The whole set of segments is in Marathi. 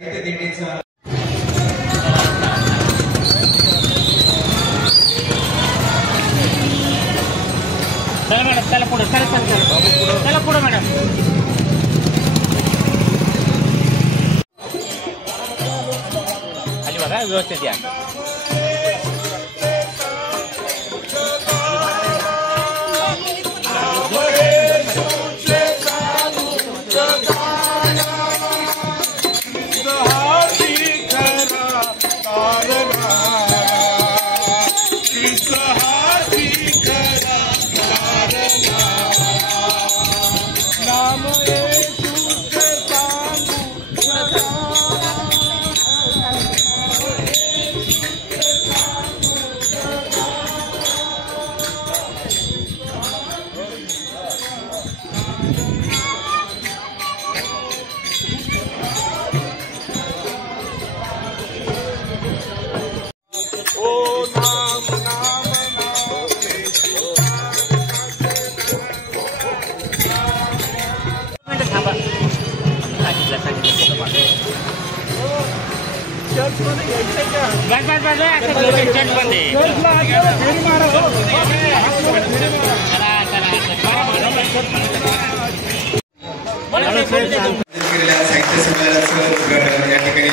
मॅडम त्याला पुढे त्याला पुढे मॅडम खाली बघा व्यवस्थित या. साहित्य संमेलनाचं या ठिकाणी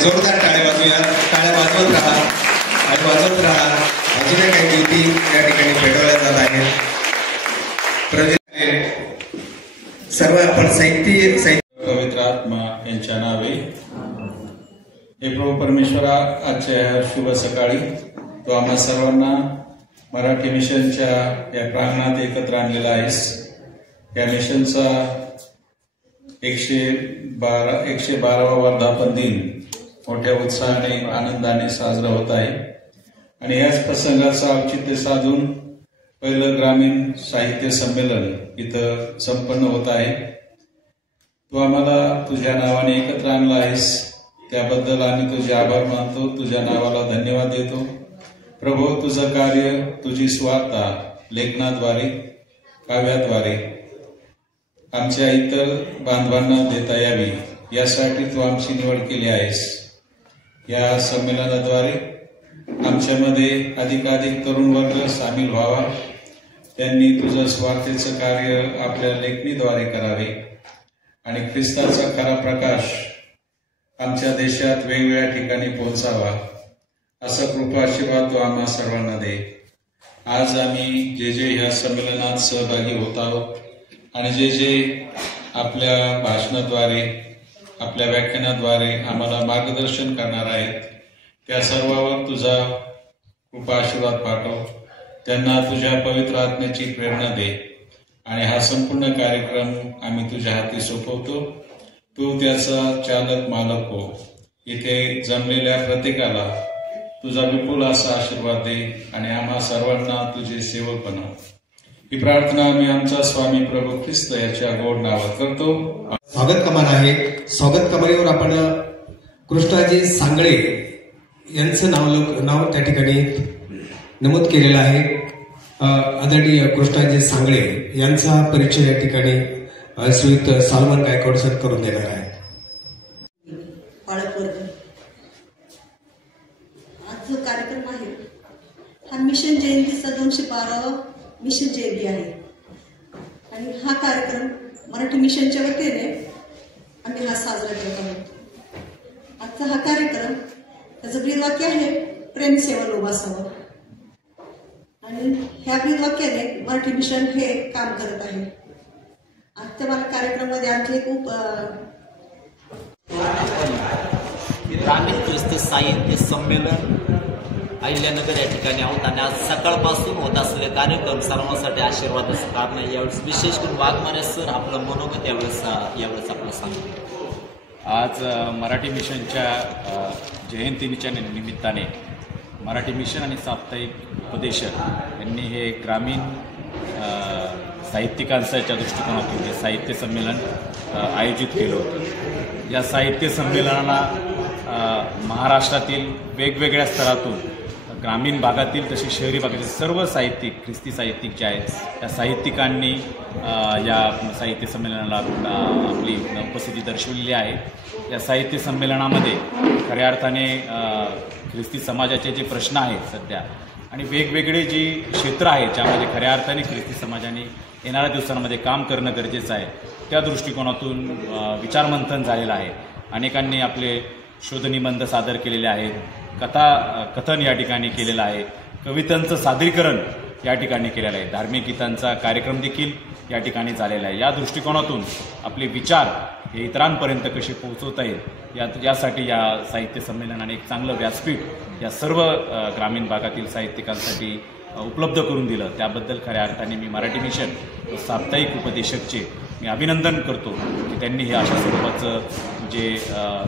जोरदार टाळ्या वाजवूया. टाळ्या वाजवत राहा आणि वाजवत राहा. अजूनही काही कृती या ठिकाणी पेटवल्या जात आहेत. सर्व आपण साहित्य पवित्र आत्मा यांच्या नावे हे प्रभू परमेश्वरा आजच्या शुभ सकाळी तो आम्हा सर्वांना मराठी मिशनच्या या प्रांगणात एकत्र आणलेला आहेस. या मिशनचा 112वा वर्धापन दिन मोठ्या उत्साहाने आनंदाने साजरा होत आहे आणि याच प्रसंगाचं औचित्य साधून पहिलं ग्रामीण साहित्य संमेलन इथं संपन्न होत आहे. तू आम्हाला तुझ्या नावाने एकत्र आणला आहेस त्याबद्दल आम्ही तुझे आभार मानतो. तुझ्या नावाला धन्यवाद देतो. प्रभू तुझं कार्य तुझी स्वार्था लेखनाद्वारे काव्याद्वारे आमच्या इतर बांधवांना देता यावी यासाठी तू आमची निवड केली आहेस. या संमेलनाद्वारे आमच्यामध्ये अधिकाधिक तरुण वर्ग सामील व्हावा. त्यांनी तुझं स्वार्थेचं कार्य आपल्या लेखणीद्वारे करावे आणि ख्रिस्ताचा खरा प्रकाश आमच्या देशात वेगवेगळ्या ठिकाणी पोहोचावा असा कृपाशीर्वाद तू आम्हा सर्वांना दे. आज आम्ही जे ह्या संमेलनात सहभागी होत आहोत आणि जे आपल्या भाषणाद्वारे आपल्या व्याख्यानाद्वारे आम्हाला मार्गदर्शन करणार आहेत त्या सर्वांवर तुझा कृपा आशीर्वाद पाठव. त्यांना तुझ्या पवित्र आत्म्याची प्रेरणा दे आणि हा संपूर्ण कार्यक्रम आम्ही तुझ्या हाती सोपवतो. तू त्याचा चालक मालक हो. इथे जमलेल्या प्रत्येकाला तुझा विपुल असा आशीर्वाद दे आणि आम्हा सर्वांना तुझे सेवक बनव. ही प्रार्थना आम्ही आमचा स्वामी प्रभू ख्रिस्त याच्या गोड नावात करतो. स्वागत कमान आहे. स्वागत कमानीवर आपण कृष्णाजी सांगळे यांचं नाव त्या ठिकाणी नमूद केलेलं आहे. आदरणीय कृष्णाजी सांगळे यांचा परिचय या ठिकाणी श्रीयुत सलमान गायकवाड सर करून देणार आहे. आज जो कार्यक्रम आहे हा मिशन जयंतीचा 212वा मिशन जयंती आहे आणि हा कार्यक्रम मराठी मिशनच्या वतीने आम्ही हा साजरा करत आहोत. आजचा हा कार्यक्रम त्याचं ब्रीदवाक्य आहे प्रेम सेवा लोभासावं आणि ह्या ब्रीदवाक्याने मराठी मिशन हे काम करत आहे. आजच्या मला कार्यक्रमामध्ये आणखी खूप ग्रामीण ख्रिस्त साहित्य संमेलन अहिल्यानगर या ठिकाणी आहोत आणि आज सकाळपासून होत असलेले कार्यक्रम सर्वांसाठी आशीर्वादाचं कारण आहे. यावेळेस विशेष करून वाघमारे सर आपलं मनोगत यावेळेस आपलं सांगतो. आज मराठी मिशनच्या जयंतीच्या निमित्ताने मराठी मिशन आणि साप्ताहिक उपदेशक यांनी हे ग्रामीण साहित्यिकांच्या दृष्टिकोनातून हे साहित्य संमेलन आयोजित केलं होतं. या साहित्य संमेलनाला महाराष्ट्रातील वेगवेगळ्या स्तरातून ग्रामीण भागातील तसे शहरी भागातील सर्व साहित्यिक ख्रिस्ती साहित्यिक जे आहेत त्या साहित्यिकांनी या साहित्य संमेलनाला आपली उपस्थिती दर्शवलेली आहे. या साहित्य संमेलनामध्ये खऱ्या अर्थाने ख्रिस्ती समाजाचे जे प्रश्न आहेत सध्या आणि वेगवेगळे जी क्षेत्र आहेत ज्यामध्ये खऱ्या अर्थाने ख्रिस्ती समाजाने येणाऱ्या दिवसांमध्ये काम करणं गरजेचं आहे त्या दृष्टिकोनातून विचारमंथन झालेलं आहे. अनेकांनी आपले शोधनिबंध सादर केलेले आहेत, कथन या ठिकाणी केलेलं आहे, कवितांचं सादरीकरण या ठिकाणी केलेलं आहे, धार्मिक गीतांचा कार्यक्रम देखील या ठिकाणी झालेला आहे. या दृष्टिकोनातून आपले विचार हे इतरांपर्यंत कसे पोहोचवता येईल यासाठी या साहित्य संमेलनाने एक चांगलं व्यासपीठ या सर्व ग्रामीण भागातील साहित्यिकांसाठी उपलब्ध करून दिलं. त्याबद्दल खऱ्या अर्थाने मी मराठी मिशन साप्ताहिक उपदेशकचे मी अभिनंदन करतो की त्यांनी हे अशा स्वरूपाचं जे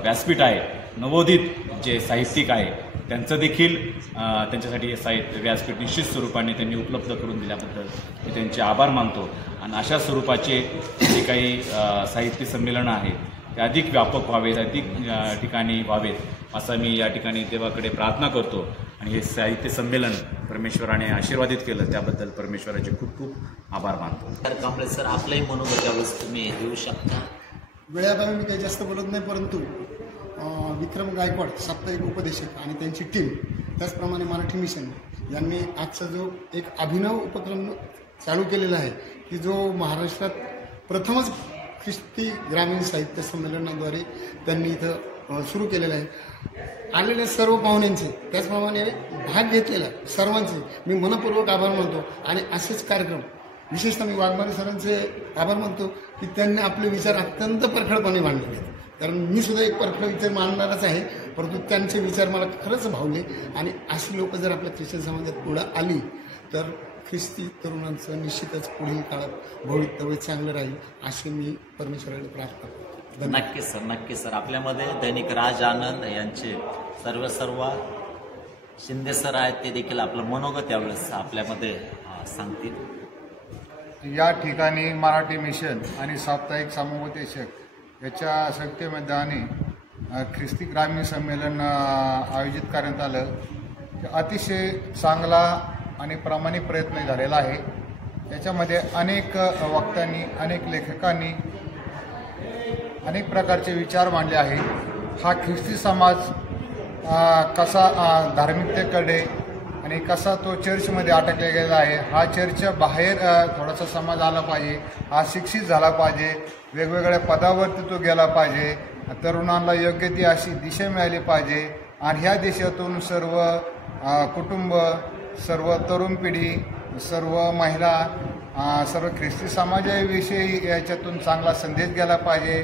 व्यासपीठ आहे नवोदित जे साहित्यिक आहे त्यांचं देखील त्यांच्यासाठी साहित्य व्यासपीठ निश्चित स्वरूपाने त्यांनी उपलब्ध करून दिल्याबद्दल मी त्यांचे आभार मानतो. आणि अशा स्वरूपाचे जे काही साहित्य संमेलनं आहेत ते अधिक व्यापक व्हावेत, अधिक ठिकाणी व्हावेत असं मी या ठिकाणी देवाकडे प्रार्थना करतो. आणि हे साहित्य संमेलन परमेश्वराने आशीर्वादित केलं त्याबद्दल परमेश्वराचे खूप खूप आभार मानतो. तर कांबळे सर आपलंही मनोगत त्यावेळेस तुम्ही देऊ शकता. वेळाभावी मी काही जास्त बोलत नाही, परंतु विक्रम गायकवाड साप्ताहिक उपदेशक आणि त्यांची टीम त्याचप्रमाणे मराठी मिशन यांनी आजचा जो एक अभिनव उपक्रम चालू केलेला आहे की जो महाराष्ट्रात प्रथमच ख्रिस्ती ग्रामीण साहित्य संमेलनाद्वारे त्यांनी इथं सुरू केलेलं आहे. आलेल्या सर्व पाहुण्यांचे त्याचप्रमाणे भाग घेतलेल्या सर्वांचे मी मनपूर्वक आभार मानतो. आणि असेच कार्यक्रम विशेषतः मी वाघमारे सरांचे आभार मानतो की त्यांनी आपले विचार अत्यंत परखडपणे मांडले आहेत. कारण मी सुद्धा एक परखड विचार मांडणारच आहे, परंतु त्यांचे विचार मला खरंच भावले. आणि अशी लोक जर आपल्या ख्रिश्चन समाजात पुढं आली तर ख्रिस्ती तरुणांचं निश्चितच पुढील काळात भवितव्य चांगलं राहील अशी मी परमेश्वराला प्रार्थना करतो. नक्कीच सर, नक्कीच सर. आपल्यामध्ये दैनिक राज आनंद यांचे सर्व शिंदे सर आहेत ते देखील आपलं मनोगत यावेळेस आपल्यामध्ये सांगतील. या ठिकाणी मराठी मिशन आणि साप्ताहिक समुपदेशक याच्या संयुक्तमध्ये ख्रिस्ती ग्रामीण संमेलन आयोजित करण्यात आलं. अतिशय चांगला आणि प्रामाणिक प्रयत्न झालेला आहे. त्याच्यामध्ये अनेक वक्त्यांनी, अनेक लेखकांनी अनेक प्रकारचे विचार मांडले आहे. हा ख्रिस्ती समाज कसा धार्मिकतेकडे आणि कसा तो चर्चमध्ये अटकला गेला आहे, हा चर्चच्या बाहेर थोडासा समाज आला पाहिजे, हा शिक्षित झाला पाहिजे, वेगवेगळ्या पदावरती तो गेला पाहिजे, तरुणांना योग्य ती अशी दिशा मिळाली पाहिजे. आणि ह्या देशातून सर्व कुटुंब, सर्व तरुण पिढी, सर्व महिला, सर्व ख्रिस्ती समाजाविषयी याच्यातून चांगला संदेश गेला पाहिजे.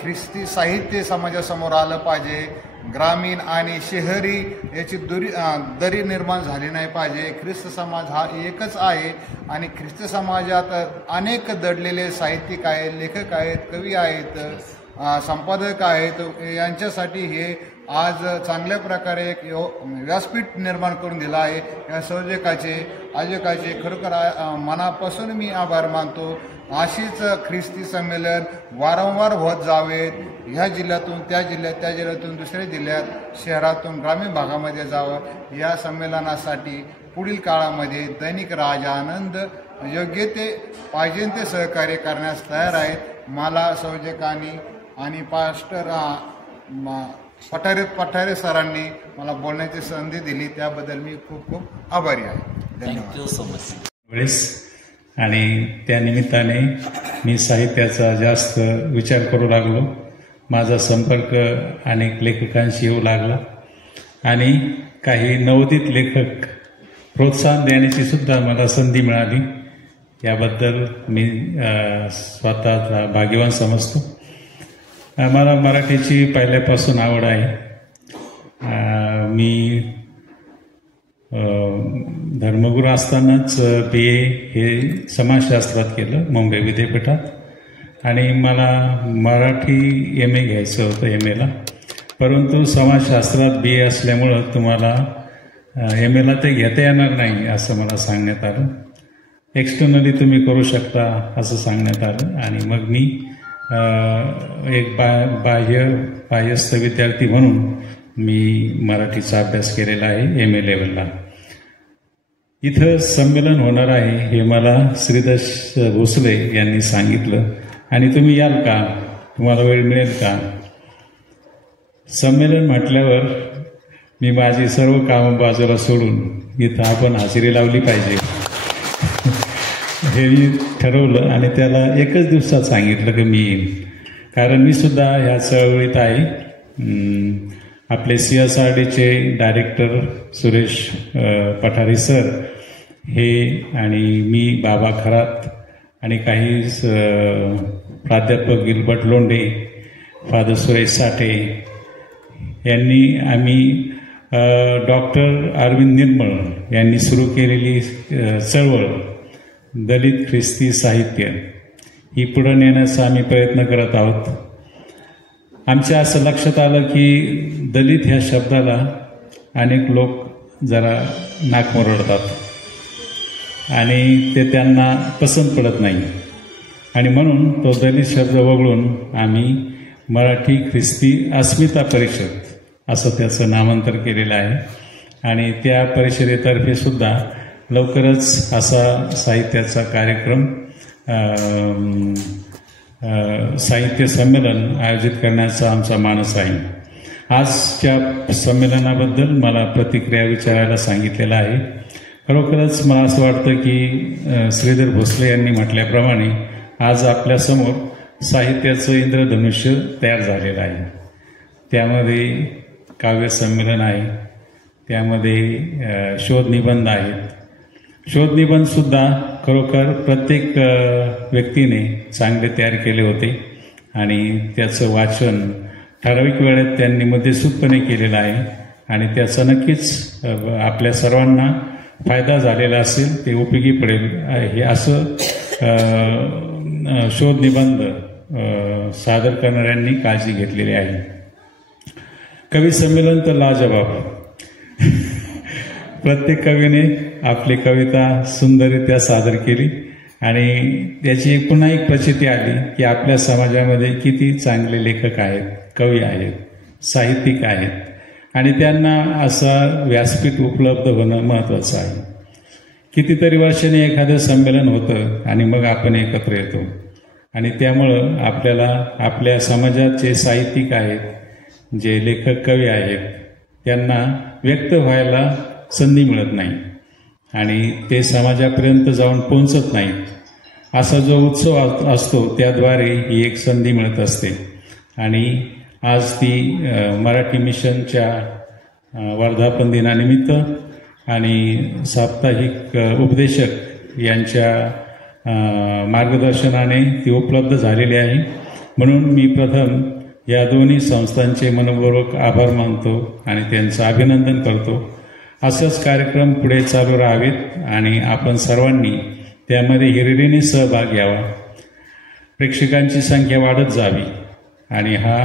ख्रिस्ती साहित्य समाजासमोर आलं पाहिजे. ग्रामीण आणि शहरी याची दरी निर्माण झाली नाही पाहिजे. ख्रिस्त समाज हा एकच आहे आणि ख्रिस्त समाजात अनेक दडलेले साहित्यिक आहेत, लेखक आहेत, कवी आहेत, संपादक आहेत. यांच्यासाठी हे आज चांगल्या प्रकारे एक व्यासपीठ निर्माण करून दिलं आहे. या संयोजकाचे, आयोजकाचे खरोखर मनापासून मी आभार मानतो. अशीच ख्रिस्ती संमेलन वारंवार होत जावेत. ह्या जिल्ह्यातून त्या जिल्ह्यात, त्या जिल्ह्यातून दुसऱ्या जिल्ह्यात, शहरातून ग्रामीण भागामध्ये जावं. या संमेलनासाठी पुढील काळामध्ये दैनिक राज आनंद योग्य ते पाहिजे ते सहकार्य करण्यास तयार आहेत. मला संयोजकांनी आणि पास्टर पठारे सरांनी मला बोलण्याची संधी दिली त्याबद्दल मी खूप खूप आभारी आहे. Thank you so much. आणि त्या निमित्ताने मी साहित्याचा जास्त विचार करू लागलो. माझा संपर्क अनेक लेखकांशी येऊ लागला आणि काही नवोदित लेखक प्रोत्साहन देण्याची सुद्धा मला संधी मिळाली. याबद्दल मी स्वतःचा भाग्यवान समजतो. मला मराठीची पहिल्यापासून आवड आहे. मी धर्मगुरू असतानाच BA हे समाजशास्त्रात केलं मुंबई विद्यापीठात आणि मला मराठी MA घ्यायचं होतं MAला. परंतु समाजशास्त्रात BA असल्यामुळं तुम्हाला MAला ते घेता येणार नाही असं मला सांगण्यात आलं. एक्सटर्नली तुम्ही करू शकता असं सांगण्यात आलं. आणि मग मी एक बाह्यस्थ विद्यार्थी म्हणून मी मराठीचा अभ्यास केलेला आहे MA लेवलला. इथं संमेलन होणार आहे हे मला श्रीधर भोसले यांनी सांगितलं आणि तुम्ही याल का, तुम्हाला वेळ मिळेल का. संमेलन म्हटल्यावर मी माझी सर्व कामं बाजूला सोडून इथं आपण हजेरी लावली पाहिजे हे मी ठरवलं आणि त्याला एकच दिवसात सांगितलं की मी येईन. कारण मी सुद्धा ह्या चळवळीत आहे. आपले CSRDचे डायरेक्टर सुरेश पठारे सर हे आणि मी, बाबा खरात आणि काही प्राध्यापक गिलबर्ट लोंढे, फादर सुरेश साठे यांनी आम्ही डॉक्टर अरविंद निर्मळ यांनी सुरू केलेली चळवळ दलित ख्रिस्ती साहित्य ही पुढे नेण्याचा आम्ही प्रयत्न करत आहोत. आमच्या असं लक्षात आलं की दलित ह्या शब्दाला अनेक लोक जरा नाक मुरडतात आणि ते त्यांना पसंत पडत नाही आणि म्हणून तो दलित शब्द वगळून आम्ही मराठी ख्रिस्ती अस्मिता परिषद असं त्याचं नामांतर केलेलं आहे आणि त्या परिषदेतर्फे सुद्धा लवकरच असा साहित्याचा कार्यक्रम साहित्य संमेलन आयोजित करण्याचा आमचा मानस आहे. आजच्या संमेलनाबद्दल मला प्रतिक्रिया विचारायला सांगितलेलं आहे. खरोखरच मला असं वाटतं की श्रीधर भोसले यांनी म्हटल्याप्रमाणे आज आपल्यासमोर साहित्याचं इंद्रधनुष्य तयार झालेलं आहे. त्यामध्ये काव्य संमेलन आहे, त्यामध्ये शोधनिबंध आहेत. शोधनिबंधसुद्धा खरोखर प्रत्येक व्यक्तीने चांगले तयार केले होते आणि त्याचं वाचन ठराविक वेळेत त्यांनी मुद्देसूदपणे केलेलं आहे आणि त्याचा नक्कीच आपल्या सर्वांना फायदा झालेला असेल, ते उपयोगी पडेल हे असं शोधनिबंध सादर करणाऱ्यांनी काळजी घेतलेली आहे. कवी संमेलन तर लाजवाब. प्रत्येक कवीने आपली कविता सुंदररित्या सादर केली आणि त्याची पुन्हा एक प्रचिती आली की आपल्या समाजामध्ये किती चांगले लेखक आहेत, कवी आहेत, साहित्यिक आहेत आणि त्यांना असं व्यासपीठ उपलब्ध होणं महत्त्वाचं आहे. कितीतरी वर्षांनी एखादं संमेलन होतं आणि मग आपण एकत्र येतो आणि त्यामुळं आपल्याला आपल्या समाजात जे साहित्यिक आहेत, जे लेखक कवी आहेत, त्यांना व्यक्त व्हायला संधी मिळत नाही आणि ते समाजापर्यंत जाऊन पोहोचत नाहीत. असा जो उत्सव असतो त्याद्वारे ही एक संधी मिळत असते आणि आज ती मराठी मिशनच्या वर्धापन दिनानिमित्त आणि साप्ताहिक उपदेशक यांच्या मार्गदर्शनाने ती उपलब्ध झालेली आहे. म्हणून मी प्रथम या दोन्ही संस्थांचे मनपूर्वक आभार मानतो आणि त्यांचं अभिनंदन करतो. असंच कार्यक्रम पुढे चालू राहावेत आणि आपण सर्वांनी त्यामध्ये हिरिरीने सहभाग घ्यावा. प्रेक्षकांची संख्या वाढत जावी आणि हा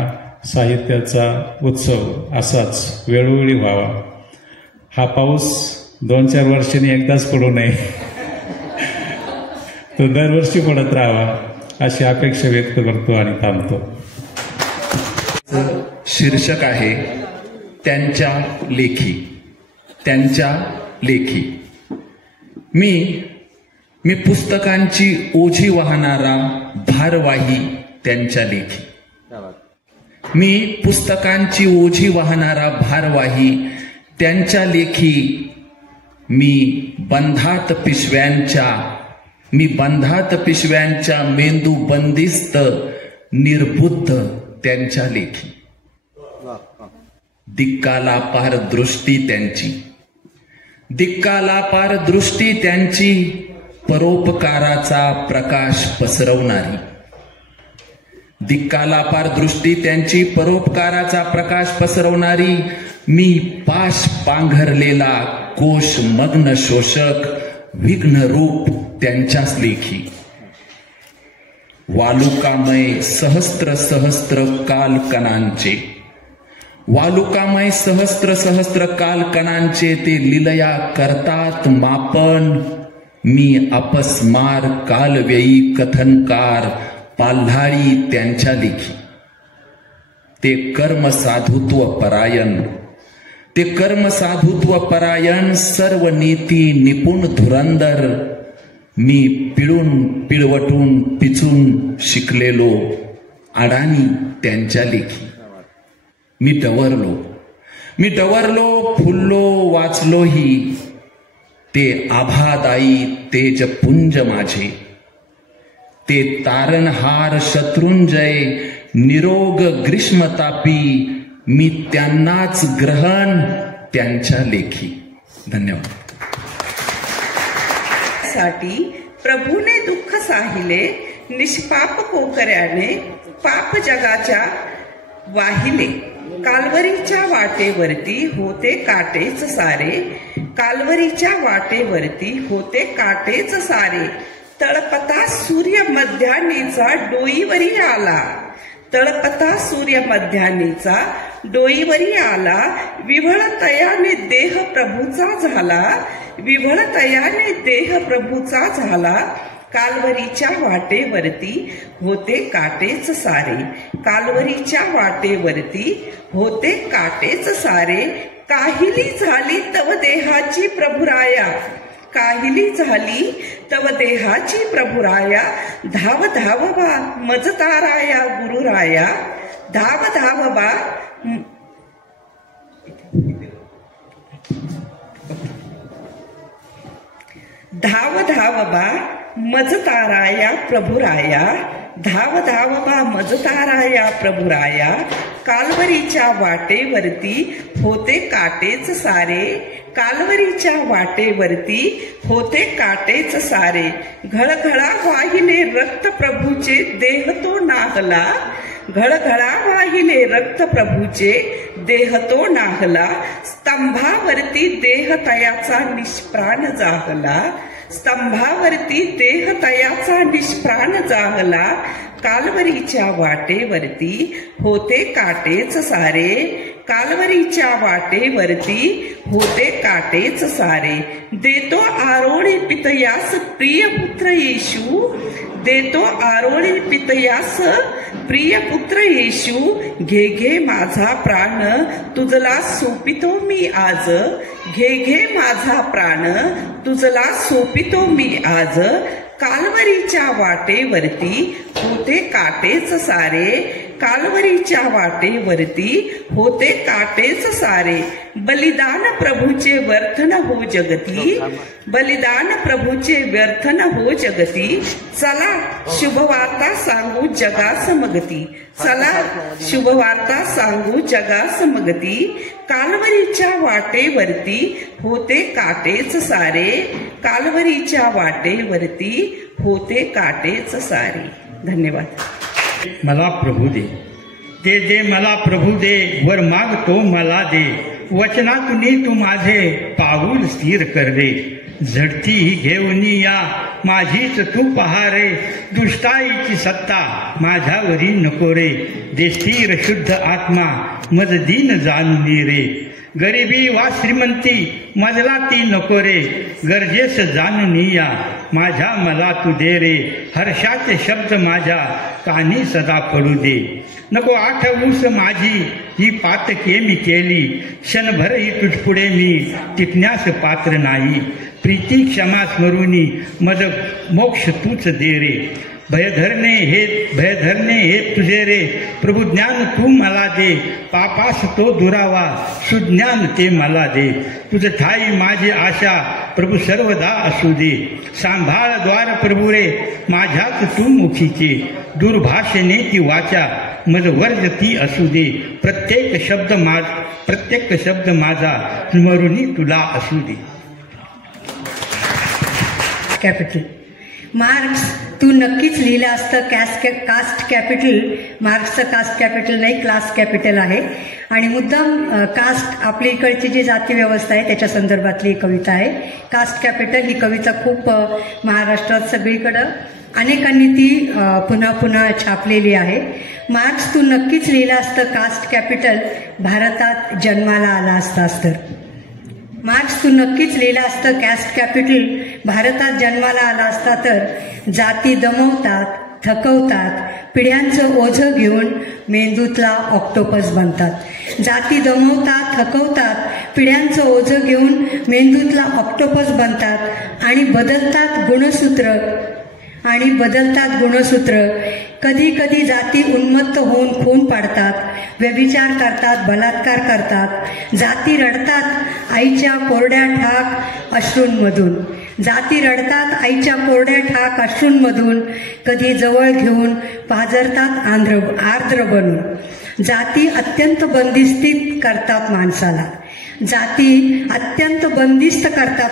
साहित्याचा उत्सव असाच वेळोवेळी व्हावा. हा पाऊस 2-4 वर्षांनी एकदाच पडू नये, तो दरवर्षी पडत राहावा अशी अपेक्षा व्यक्त करतो आणि थांबतो. शीर्षक आहे त्यांच्या लेखी. त्यांच्या लेखी. मी पुस्तकांची ओझी वाहणारा भारवाही त्यांच्या लेखी. मी पुस्तकांची ओझी वाहणारा भारवाही त्यांच्या लेखी. मी बंधात पिशव्यांच्या मेंदू बंदिस्त निर्बुद्ध त्यांच्या लेखी. दिक्काला पार दृष्टी त्यांची परोपकाराचा प्रकाश पसरवणारी. दिक्काला पार दृष्टी त्यांची परोपकाराचा प्रकाश पसरवणारी. मी पाश पांघरलेला कोशमग्न शोषक विघ्न रूप त्यांच्याच लेखी. वालुकामय सहस्त्र कालकणांचे ते लीलया करतात मापन. मी अपस्मार कालव्ययी कथनकार पाल्हाळी त्यांच्या लेखी. ते कर्म साधुत्व परायण ते कर्म साधुत्व परायण सर्व नीती निपुण धुरंदर मी पिळवटून पिचून शिकलेलो अडाणी त्यांच्या लेखी मी डवरलो फुललो वाचलोही ते आभादायी तेजपुंज माझे ते तारणहार शत्रुंजय निरोग ग्रीष्मतापी मी त्यांनाच ग्रहण त्यांच्या लेखी. धन्यवाद. साठी प्रभूने दुःख साहिले निष्पाप कोकऱ्याने पाप जगाच्या वाहिले कालवरीच्या वाटेवरती होते काटेच सारे कालवरीच्या वाटेवरती होते काटेच सारे तळपता सूर्य मध्यान्हीचा डोईवरी आला तळपता सूर्य मध्यान्हीचा डोईवरी आला विव्हळतयाने देह प्रभूचा झाला विव्हळतयाने देह प्रभूचा झाला कालवरीच्या वाटेवरती होते काटेच सारे कालवरीच्या वाटेवरती होते काटेच सारे काहिली झाली तव देहाची प्रभुराया काहिली झाली तव देहाची प्रभुराया धाव धाव बा मजताराया गुरुराया धाव धाव बा धाव धाव बा मजताराया प्रभुराया धाव धाव बा मजताराया प्रभुराया कालवरीच्या वाटेवरती होते काटेच सारे कालवरीच्या वाटेवरती होते काटेच सारे घळघळा वाहिले रक्त प्रभूचे देह तो नाहला घळघळा वाहिले रक्त प्रभूचे देह तो नाहला स्तंभावरती देह तयाचा निष्प्राण जाहला स्तंभावरती देह तयाचा निष्प्राण जाहला कालवरीच्या वाटेवरती होते काटेच सारे कालवरीच्या वाटेवरती होते काटेच सारे देतो आरोळी पितयास प्रिय पुत्र येशू देतो आरोळी पितयास प्रिय पुत्र येशू घे घे माझा प्राण तुझला सोपितो मी आज घे घे माझा प्राण तुझला सोपितो मी आज कालवरीच्या वाटेवरती होते काटेच सारे कालवरीच्या वाटेवरती होते काटेच सारे बलिदान प्रभूचे व्यर्थ न हो जगती बलिदान प्रभूचे व्यर्थ न हो जगती चला शुभवार्ता सांगू जगास मगती चला शुभवार्ता सांगू जगास मगती कालवरीच्या वाटेवरती होते काटेच सारे कालवरीच्या वाटेवरती होते काटेच सारे. धन्यवाद. मला प्रभू दे दे दे मला प्रभू दे वर मागतो मला दे वचनातून तू माझे पाऊल स्थिर कर रे झडती ही घेऊनी या माझीच तू पहारे दुष्टाईची सत्ता माझ्यावरी नको रे दे स्थिर शुद्ध आत्मा मज दीन जाणून रे गरिबी वा श्रीमंती मजला ती नको रे गरजेस जाणून या माझ्या मला तू दे रे हर्षाचे शब्द माझ्या कानी सदा पडू दे नको आठवूस माझी ही पातके मी केली क्षणभर ही तुझपुढे मी टिपण्यास पात्र नाही प्रीती क्षमा स्मरुनी मज मोक्ष तूच दे रे भयधरणे हे तुझे रे प्रभु ज्ञान तू मला दे पापास तो दुरावा सुज्ञान ते मला दे तुझ ठाई माझी आशा प्रभु सर्वदा असू दे सांभाळ द्वार प्रभु रे माझ्याच तू मुखीचे दुर्भाषेने ती वाचा मज वर्ज ती असू दे प्रत्येक शब्द माझा स्मरुनी तुला असू दे. कॅपिटल मार्क्स तू नक्कीच लिहिलं असतं कास्ट कॅपिटल. मार्क्सचं कास्ट कॅपिटल नाही क्लास कॅपिटल आहे आणि मुद्दाम कास्ट आपल्या इकडची जी जाती व्यवस्था आहे त्याच्या संदर्भातली कविता आहे. कास्ट कॅपिटल ही कविता खूप महाराष्ट्रात सगळीकडं अनेकांनी ती पुन्हा पुन्हा छापलेली आहे. मार्क्स तू नक्कीच लिहिलं असतं कास्ट कॅपिटल भारतात जन्माला आला असतास तर. मार्क्स तू नक्कीच लिहिलं असतं कास्ट कॅपिटल भारतात जन्माला आला असता तर. जाती दमवतात थकवतात पिढ्यांचं ओझं घेऊन मेंदूतला ऑक्टोपस बनतात. जाती दमवतात थकवतात पिढ्यांचं ओझं घेऊन मेंदूतला ऑक्टोपस बनतात आणि बदलतात गुणसूत्र. कधी कधी जाती उन्मत्त होऊन खून पाडतात, व्यभिचार करतात, बलात्कार करतात. जाती रडतात आईच्या कोरड्या ठाक अश्रूंमधून. कधी जवळ घेऊन पाझरतात आर्द्र बनून. जाती अत्यंत बंदिस्तीत करतात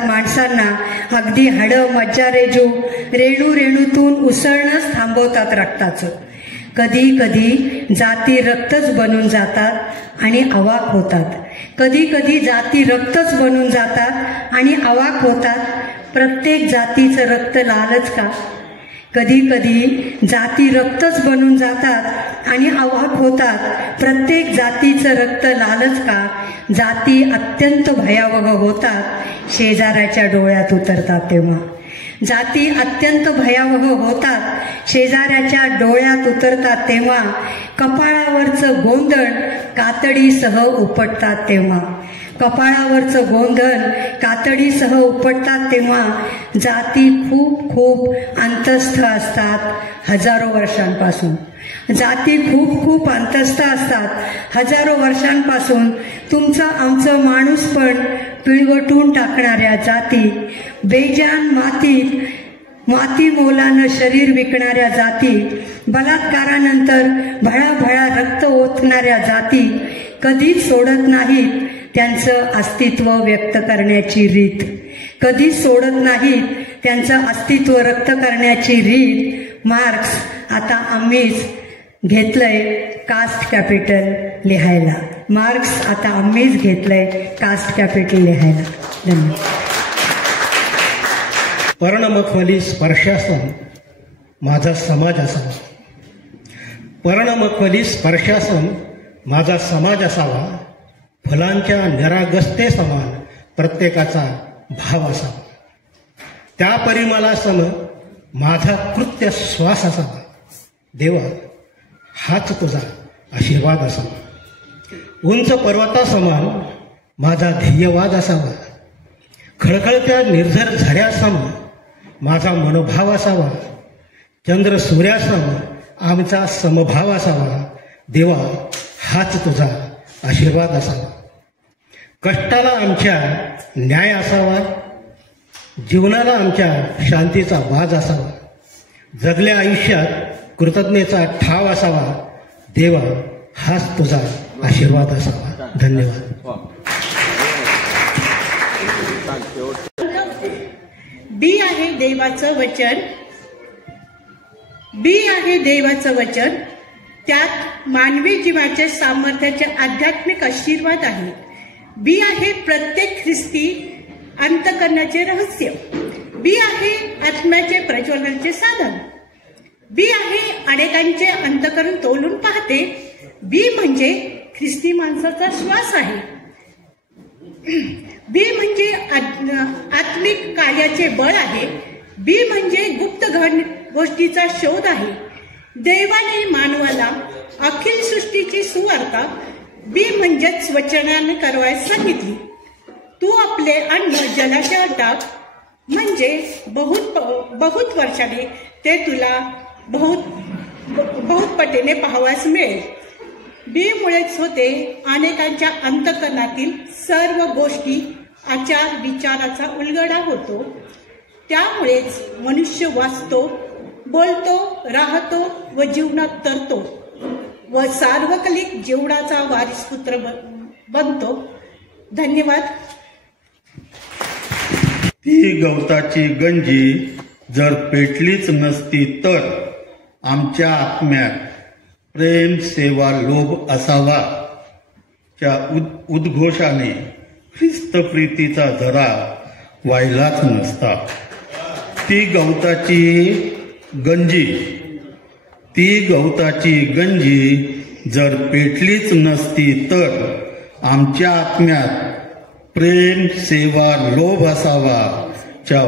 माणसांना. अगदी हाडं, मज्जारेजू, रेणूतून उसळणंच थांबवतात रक्ताचं. कधी कधी जाती रक्तच बनून जातात आणि अवाक होतात. प्रत्येक जातीचं रक्त लालच का? कधी कधी जाती रक्तच बनून जातात आणि अवाक होतात. प्रत्येक जातीचं रक्त लालच का? जाती अत्यंत भयावह होतात शेजाऱ्याच्या डोळ्यात उतरतात तेव्हा. कपाळावरचं गोंधळ कातडीसह उपटतात तेव्हा. जाती खूप अंतस्थ असतात हजारो वर्षांपासून. तुमचं आमचं माणूस पण पिळवटून टाकणाऱ्या जाती, बेजान माती मोलानं शरीर विकणाऱ्या जाती, बलात्कारानंतर भळाभळा रक्त ओतणाऱ्या जाती कधीच सोडत नाहीत त्यांचं अस्तित्व व्यक्त करण्याची रीत. मार्क्स आता आम्हीच घेतलंय कास्ट कॅपिटल लिहायला. धन्यवाद. पर्णमखवली स्पर्शासन माझा समाज असावा. फुलांच्या निरागसते समान प्रत्येकाचा भाव असावा. त्या परिमला सम माझा कृत्य श्वास असावा. देवा हाच तुझा आशीर्वाद असावा. उंच पर्वतासमान माझा ध्येयवाद असावा. खळखळत्या निर्झर झऱ्यासम माझा मनोभाव असावा. चंद्र सूर्यासम आमचा समभाव असावा. देवा हाच तुझा आशीर्वाद असावा. कष्टाला आमच्या न्याय असावा. जीवनाला आमच्या शांतीचा वाज असावा. जगल्या आयुष्यात कृतज्ञतेचा ठाव असावा. देवा हाच तुझा आशीर्वाद असावा. धन्यवाद. बी आहे देवाचं वचन. त्यात मानवी जीवाच्या सामर्थ्याचे आध्यात्मिक आशीर्वाद आहे. बी आहे प्रत्येक ख्रिस्ती अंतःकरणाचे रहस्य. बी आहे आत्म्याचे प्रज्वलनाचे साधन. बी आहे अनेकांचे अंतःकरण तोलून पाहते. बी म्हणजे ख्रिस्ती माणसाचा श्वास आहे. बी म्हणजे आत्मिक कार्याचे बळ आहे. बी म्हणजे गुप्त गोष्टीचा शोध आहे. देवाने मानवाला अखिल सृष्टीची सुवार्ता बी म्हणजेच वचनाने करवायला सांगितली. तू आपले अन्न जलाशयात टाक म्हणजे बहुत वर्षाने ते तुला बहुत पटीने पाहावयास मिळेल. बी मुळेच होते अनेकांच्या अंतःकरणातील सर्व गोष्टी आचार विचाराचा उलगडा होतो. त्यामुळेच मनुष्य वाचतो, बोलतो, राहतो व जीवनात तरतो व सार्वकालिक जीवनाचा वारिसपुत्र बनतो. धन्यवाद. ती गवताची गंजी जर पेटलीच नसती तर आमच्या आत्म्यात प्रेम सेवा लोभ असावा च्या उद्घोषाने ख्रिस्त प्रीतीचा झरा वाहिलाच नसता. ती गवताची गंजी जर पेटलीच नसती तर आमच्या आत्म्यात प्रेम सेवा लोभ असावा च्या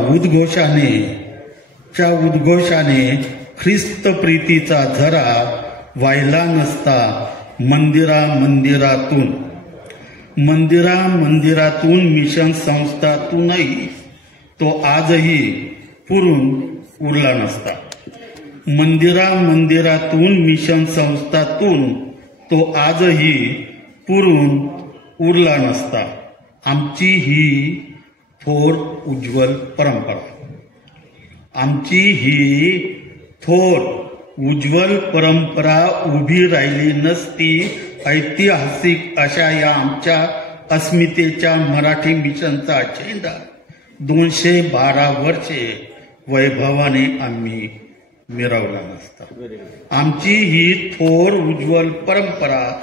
उद्घोषाने ख्रिस्त प्रीतीचा झरा वाहिला नसता मंदिरातून. मंदिरातून मिशन संस्थातूनही तो आजही पुरून उरला नसता. मंदिरातून मिशन संस्थातून तो आजही पुरून उरला नसता. आमची ही थोर उज्ज्वल परंपरा, आमची ही थोर उज्ज्वल परंपरा उभी राहिली नसती, ऐतिहासिक अशा या आमच्या अस्मितेच्या मराठी मिशनचा झेंडा 212 वर्षे वैभवाने आम्ही मिरवला नसता. आमची ही थोर उज्ज्वल परंपरा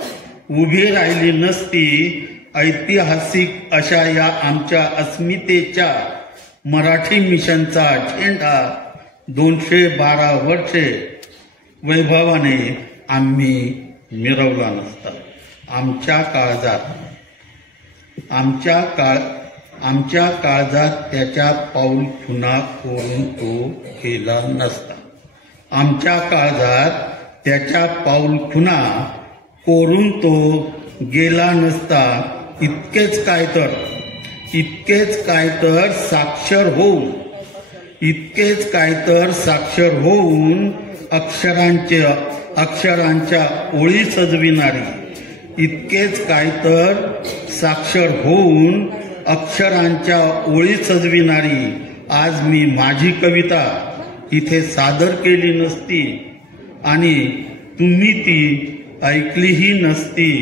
उभी राहिली नसती, ऐतिहासिक अशा या आमच्या अस्मितेच्या मराठी मिशनचा झेंडा 212 वर्षे वैभवाने आम्ही मिरवला नसता. आमच्या काळजात त्याच्या पाऊल खुणा करून तो गेला नसता. आमच्या काळजात त्याच्या पाऊल खुणा कोरून तो गेला नसता. इतकेच काय तर साक्षर होऊन अक्षरांच्या ओळी सजविणारी, इतकेच काय तर साक्षर होऊन अक्षरांच्या ओळी सजविणारी आज मी माझी कविता इथे सादर केली नसती आणि तुम्ही ती ऐकलीही नसती.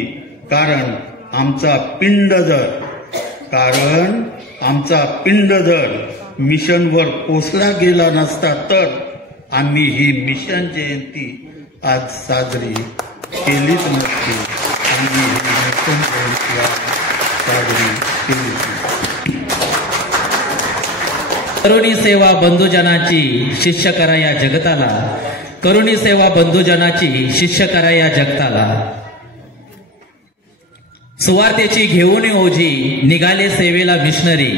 कारण आमचा पिंड जर मिशनवर पोचला गेला नसता तर आम्ही ही मिशन जयंती आज साजरी केलीच नसती. आम्ही ही मिशन जयंती आज साजरी केलीच नसती. करुणी सेवा बंधुजनाची शिष्य करा या जगताला, करुणी सेवा बंधुजनाची शिष्य करा या जगताला. सुवार्तेची घेऊन ओझी निघाले सेवेला मिशनरी,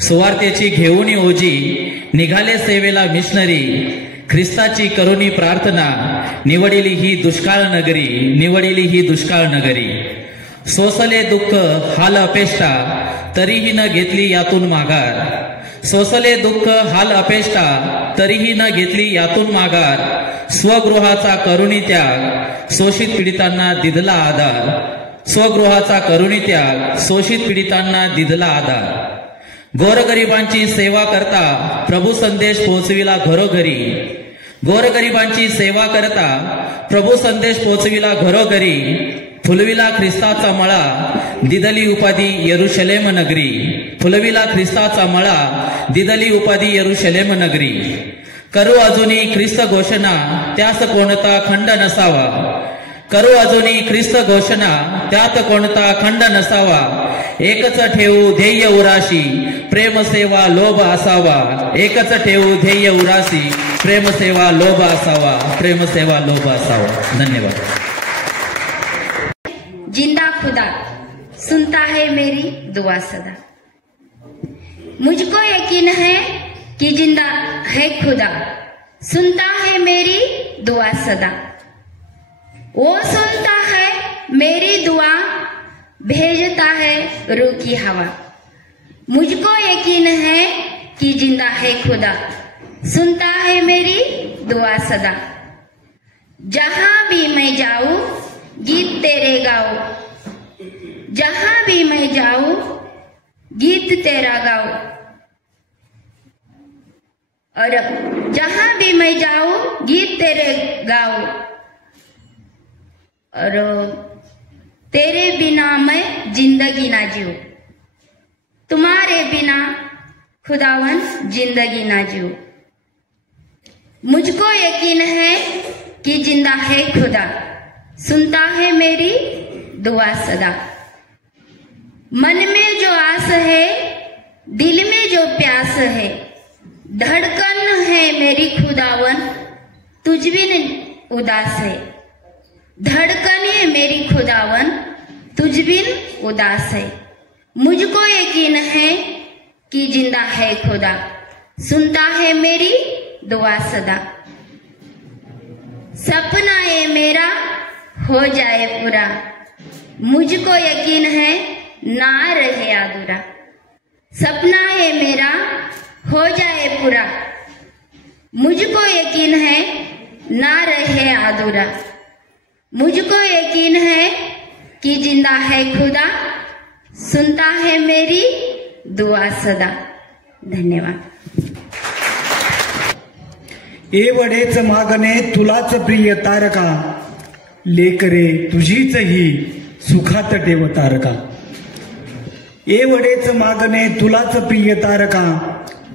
सुवार्तेची घेऊन ओझी निघाले सेवेला मिशनरी. ख्रिस्ताची करुणी प्रार्थना निवडिली ही दुष्काळ नगरी, निवडिली ही दुष्काळ नगरी. सोसले दुःख हाल अपेष्टा तरीही न घेतली यातून माघार, सोसले दुःख हाल अपेष्टा तरीही न घेतली यातून माघार. स्वगृहाचा करुणी त्याग शोषित पीडितांना दिधला आधार, स्वगृहाचा करुणी त्याग शोषित पीडितांना दिधला आधार. गोरगरिबांची सेवा करता प्रभू संदेश पोहोचविला घरोघरी, गोरगरिबांची सेवा करता प्रभू संदेश पोहोचविला घरोघरी. फुलविला ख्रिस्ताचा मळा दिदली उपाधी यरुशलेम नगरी, फुलविला ख्रिस्ताचा मळा दिदली उपाधी यरुशलेम नगरी. करू अजूनी ख्रिस्त घोषणा त्यास कोणता खंड नसावा, करू अजूनी ख्रिस्त घोषणा त्यात कोणता खंड नसावा. एकच ठेवू ध्येय उराशी प्रेमसेवा लोभ असावा, एकच ठेवू ध्येय उराशी प्रेमसेवा लोभ असावा, प्रेमसेवा लोभ असावा. धन्यवाद. जिंदा खुदा सुनता है मेरी दुआ सदा, मुझको यकीन है कि जिंदा है खुदा, सुनता है मेरी दुआ सदा. वो सुनता है मेरी दुआ, भेजता है रूह की हवा. मुझको यकीन है कि जिंदा है खुदा, सुनता है मेरी दुआ सदा. जहां भी मैं जाऊं गीत तेरे गाऊं, जहां भी मैं जाऊं गीत तेरा गाऊं, और जहां भी मैं जाऊं गीत तेरे गाऊं. और तेरे बिना मैं जिंदगी ना जीऊं, तुम्हारे बिना खुदावन जिंदगी ना जीऊं. मुझको यकीन है कि जिंदा है खुदा, सुनता है मेरी दुआ सदा. मन में जो आस है, दिल में जो प्यास है, धड़कन है मेरी खुदावन तुझ बिन उदास है. धड़कन है मेरी खुदावन तुझ बिन उदास है. मुझको यकीन है कि जिंदा है खुदा, सुनता है मेरी दुआ सदा. सपना ये मेरा हो जाए पूरा, मुझको यकीन है ना रहे अधूरा। सपना है मेरा हो जाए पूरा, मुझको यकीन है ना रहे अधूरा। मुझको यकीन है कि जिंदा है खुदा, सुनता है मेरी दुआ सदा। धन्यवाद। एवढेच मागणे तुलाच प्रिय तारका, लेकरे तुझीच ही सुखात ठेव तारका। एवढेच मागणे तुलाच प्रिय तारका,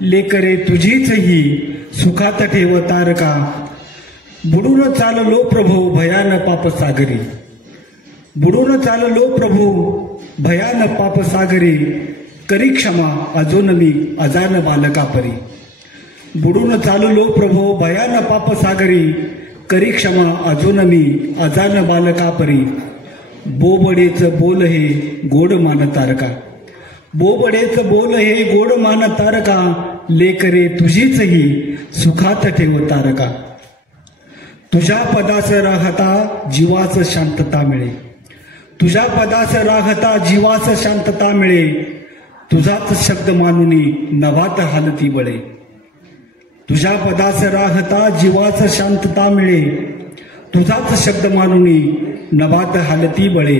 लेकरे तुझीच ही सुखात ठेव तारका। बुडून चाललो प्रभू भयान पाप सागरी, बुडून चाललो प्रभू भयान पाप सागरी। करी क्षमा अजून मी अजान बालका परी, बुडून चाललो प्रभू भयान पाप सागरी। करी क्षमा अजून मी अजान बालका परी। बोबडेच बोल हे गोड मान तारका, बोबडेच बोल हे गोड मान तारका। लेकरे तुझीच ही सुखात ठेव तारका। तुझ्या पदास राहता जीवास शांतता मिळे, तुझ्या पदास राहता जीवास शांतता मिळे। तुझाच शब्द मानुनी नभात हालती बळे, तुझ्या पदास राहता जीवास शांतता मिळे। तुझाच शब्द मानुनी नभात हालती बळे।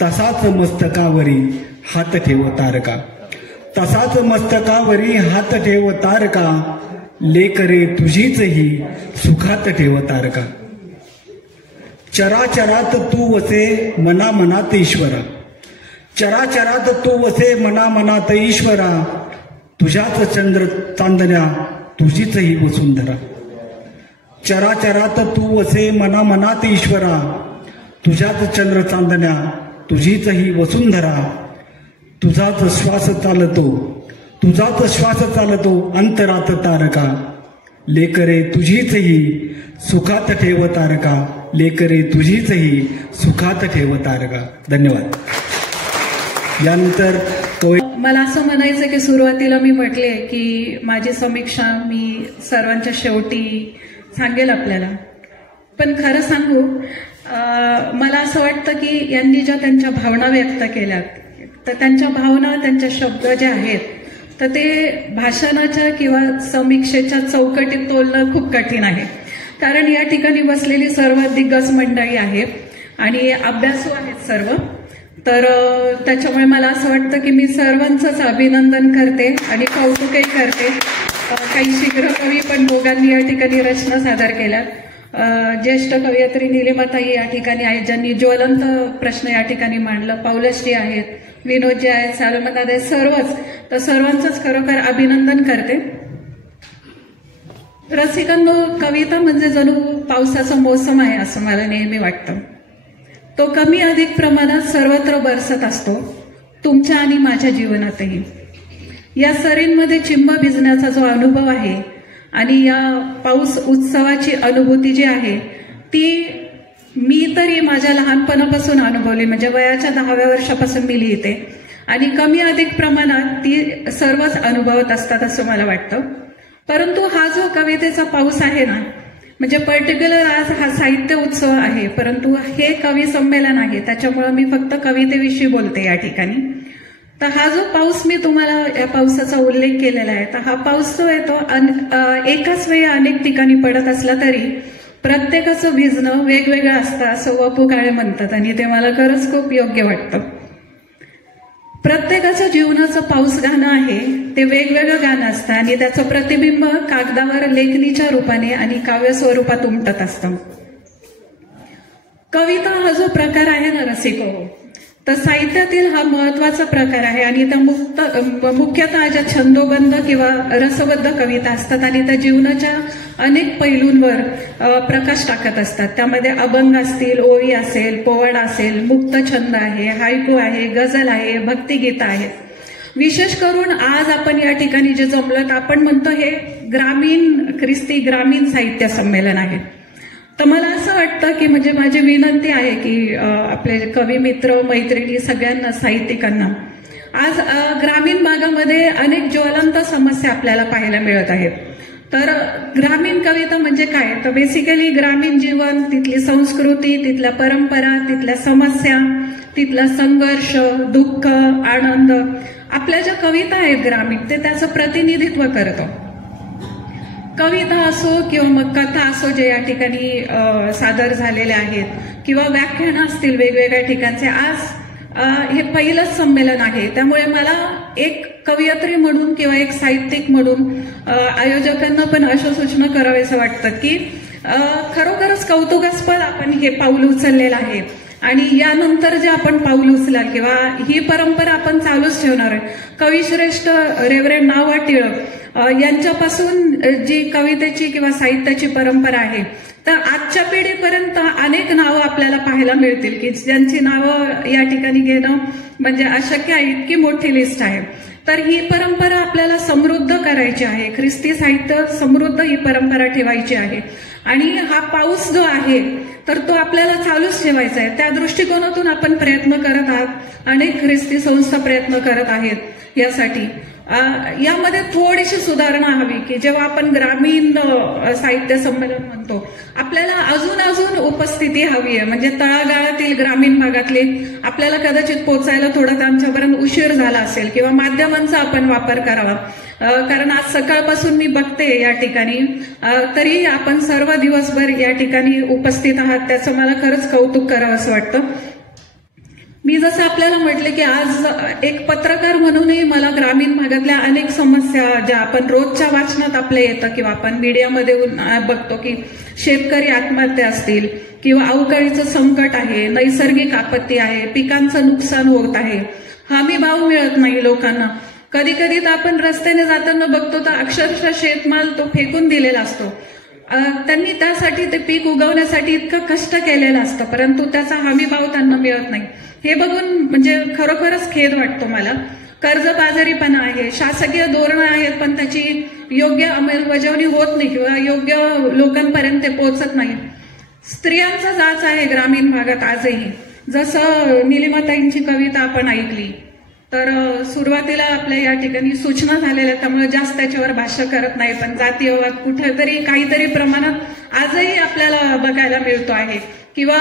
तसाच मस्तकावरी हात ठेव तारका, तसाच मस्तकावरी हात ठेव तारका। लेकरे तुझीच ही सुखात ठेव तारका। चराचरात तू वसे मना मनात ईश्वरा, चराचरात तू वसे मना मनात ईश्वरा। तुझ्याच चंद्र चांदण्या तुझीच ही वसुंधरा, चराचरात तू वसे मना मनात ईश्वरा। तुझ्याच चंद्र चांदण्या तुझीच ही वसुंधरा। तुझाच श्वास चालतो, तुझाच श्वास चालतो अंतरात तारका। लेकरे तुझीच ही सुखात ठेव तारका, लेकरे तुझीच ही सुखात ठेव तारका। धन्यवाद। यानंतर मला असं म्हणायचं की सुरुवातीला मी म्हटले की माझी समीक्षा मी सर्वांच्या शेवटी सांगेल आपल्याला, पण खरं सांगू मला असं वाटतं की यांनी ज्या त्यांच्या भावना व्यक्त केल्या तर त्यांच्या भावना त्यांच्या शब्द जे आहेत तर ते भाषणाच्या किंवा समीक्षेच्या चौकटीत तोलणं खूप कठीण आहे, कारण या ठिकाणी बसलेली सर्व दिग्गज मंडळी आहे आणि अभ्यासू आहेत सर्व। तर त्याच्यामुळे मला असं वाटतं की मी सर्वांचंच अभिनंदन करते आणि कौतुकही करते। काही शीघ्र कवी पण दोघांनी या ठिकाणी रचना सादर केल्या। ज्येष्ठ कवयित्री निलिमाताई या ठिकाणी आहेत ज्यांनी ज्वलंत प्रश्न या ठिकाणी मांडला। पावलश्री आहेत, विनोदजी आहेत, सालमदादा आहेत, सर्वच। तर सर्वांचंच खरोखर अभिनंदन करते। रसिकांनो, कविता म्हणजे जणू पावसाचा मोसम आहे असं मला नेहमी वाटतं। तो कमी अधिक प्रमाणात सर्वत्र बरसत असतो, तुमच्या आणि माझ्या जीवनातही। या सरींमध्ये चिंब भिजण्याचा जो अनुभव आहे आणि या पाऊस उत्सवाची अनुभूती जी आहे ती मी तरी माझ्या लहानपणापासून अनुभवली, म्हणजे वयाच्या 10व्या वर्षापासून मी लिहिते आणि कमी अधिक प्रमाणात ती सर्वच अनुभवत असतात असं मला वाटतं। परंतु हा जो कवितेचा पाऊस आहे ना, म्हणजे पर्टिक्युलर आज हा साहित्य उत्सव आहे, परंतु हे कवी संमेलन आहे, त्याच्यामुळे मी फक्त कवितेविषयी बोलते या ठिकाणी। तर हा जो पाऊस मी तुम्हाला या पावसाचा उल्लेख केलेला आहे, तर हा पाऊस जो आहे तो एकाच वेळी अनेक ठिकाणी पडत असला तरी प्रत्येकाचं भिजणं वेगवेगळं असतं असं वपू काळे म्हणतात आणि ते मला खरंच खूप योग्य वाटतं। प्रत्येकाच्या जीवनाचं पाऊस गाणं आहे ते वेगवेगळं गाणं असतं आणि त्याचं प्रतिबिंब कागदावर लेखणीच्या रूपाने आणि काव्य स्वरूपात उमटत असतं। कविता हा जो प्रकार आहे ना रसिको, तर साहित्यातील हा महत्वाचा प्रकार आहे आणि त्या मुख्यतः ज्या छंदोबद्ध किंवा रसबद्ध कविता असतात आणि त्या जीवनाच्या अनेक पैलूंवर प्रकाश टाकत असतात। त्यामध्ये अभंग असतील, ओवी असेल, पोवाडा असेल, मुक्त छंद आहे, हायकू आहे, गझल आहे, भक्तिगीत आहे। विशेष करून आज आपण या ठिकाणी जे जमलं आपण म्हणतो हे ख्रिस्ती ग्रामीण साहित्य संमेलन आहे। तर मला असं वाटतं की म्हणजे माझी विनंती आहे की आपले कवी मित्र मैत्रिणी सगळ्यांना साहित्यिकांना आज ग्रामीण भागामध्ये अनेक ज्वलंत समस्या आपल्याला पाहायला मिळत आहेत। तर ग्रामीण कविता म्हणजे काय, तर बेसिकली ग्रामीण जीवन, तिथली संस्कृती, तिथल्या परंपरा, तिथल्या समस्या, तिथला संघर्ष, दुःख, आनंद, आपल्या ज्या कविता आहेत ग्रामीण, ते त्याचं प्रतिनिधित्व करतो. कविता असो किंवा मग कथा असो जे या ठिकाणी सादर झालेल्या आहेत, किंवा व्याख्यानं असतील वेगवेगळ्या ठिकाणचे. आज हे पहिलंच संमेलन आहे, त्यामुळे मला एक कवयित्री म्हणून किंवा एक साहित्यिक म्हणून आयोजकांना पण अशा सूचना कराव्याचं वाटतं की खरोखरच कौतुकास्पद आपण हे पाऊल उचललेलं आहे. आणि यानंतर जे आपण पाऊल उचलाल किंवा ही परंपरा आपण चालूच ठेवणार आहे. कविश्रेष्ठ रेव्हरेंड ना.वा. टिळक यांच्यापासून जी कवितेची किंवा साहित्याची परंपरा आहे, तर आजच्या पिढीपर्यंत अनेक नावं आपल्याला पाहायला मिळतील की ज्यांची नावं या ठिकाणी घेणं म्हणजे अशक्य आहे, इतकी मोठी लिस्ट आहे. तर ही परंपरा आपल्याला समृद्ध करायची आहे. ख्रिस्ती साहित्य समृद्ध ही परंपरा ठेवायची आहे. आणि हा पाऊस जो आहे तर तो आपल्याला चालूच ठेवायचा आहे. त्या दृष्टिकोनातून आपण प्रयत्न करत आहात. अनेक ख्रिस्ती संस्था प्रयत्न करत आहेत यासाठी. यामध्ये थोडीशी सुधारणा हवी की जेव्हा आपण ग्रामीण साहित्य संमेलन म्हणतो, आपल्याला अजून उपस्थिती हवी आहे. म्हणजे तळागाळातील ग्रामीण भागातले आपल्याला कदाचित पोचायला थोडा त्यांच्यापर्यंत उशीर झाला असेल किंवा माध्यमांचा आपण वापर करावा. कारण आज सकाळपासून मी बघते या ठिकाणी, तरी आपण सर्व दिवसभर या ठिकाणी उपस्थित आहात, त्याचं मला खरंच कौतुक करावं असं वाटतं. मी जसं आपल्याला म्हटलं की आज एक पत्रकार म्हणूनही मला ग्रामीण भागातल्या अनेक समस्या ज्या आपण रोजच्या वाचनात आपल्या येतं किंवा आपण मीडियामध्ये बघतो की शेतकरी आत्महत्या असतील किंवा अवकाळीचं संकट आहे, नैसर्गिक आपत्ती आहे, पिकांचं नुकसान होत आहे, हमी भाव मिळत नाही लोकांना. कधी कधी तर आपण रस्त्याने जाताना बघतो तर अक्षरशः शेतमाल तो फेकून दिलेला असतो. त्यांनी त्यासाठी ते पीक उगवण्यासाठी इतकं कष्ट केलेलं असतं, परंतु त्याचा हमी भाव त्यांना मिळत नाही. हे बघून म्हणजे खरोखरच खेद वाटतो मला. कर्जबाजारीपणा आहे, शासकीय धोरणं आहेत पण त्याची योग्य अंमलबजावणी होत नाही किंवा योग्य लोकांपर्यंत ते पोहोचत नाही. स्त्रियांचा जाच आहे ग्रामीण भागात आजही. जसं निलिमाताईंची कविता आपण ऐकली तर सुरुवातीला आपल्या या ठिकाणी सूचना झालेल्या, त्यामुळे जास्त त्याच्यावर भाष्य करत नाही, पण जातीयवाद कुठेतरी काहीतरी प्रमाणात आजही आपल्याला बघायला मिळतो आहे. किंवा